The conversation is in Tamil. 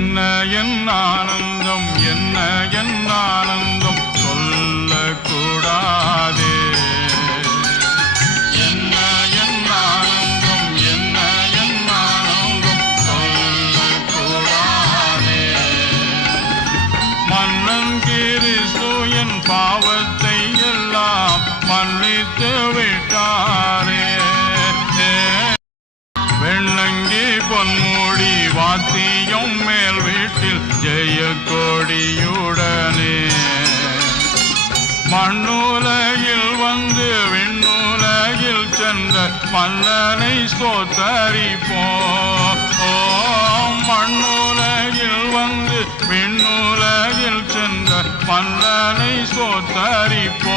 என்ன என் ஆனந்தம், என்ன என் ஆனந்தம் சொல்லக்கூடாதே. என்ன என் ஆனந்தம், என்ன என் ஆனந்தம் சொல்லக்கூடாதே. மன்னன் கிறிஸ்து என் பாவத்தை எல்லாம் மன்னித்து விட்டாரே. வெள்ளங்கி பொன்மூடி வாத்தியம் மேல் வீட்டில் ஜெய கொடியுடனே மண்ணுலகில் வந்து விண்ணுலகில் சென்ற மன்னனை ஸ்தோத்தரிப்போம். மண்ணுலகில் வந்து விண்ணுலகில் சென்ற மன்னனை ஸ்தோத்தரிப்போம்.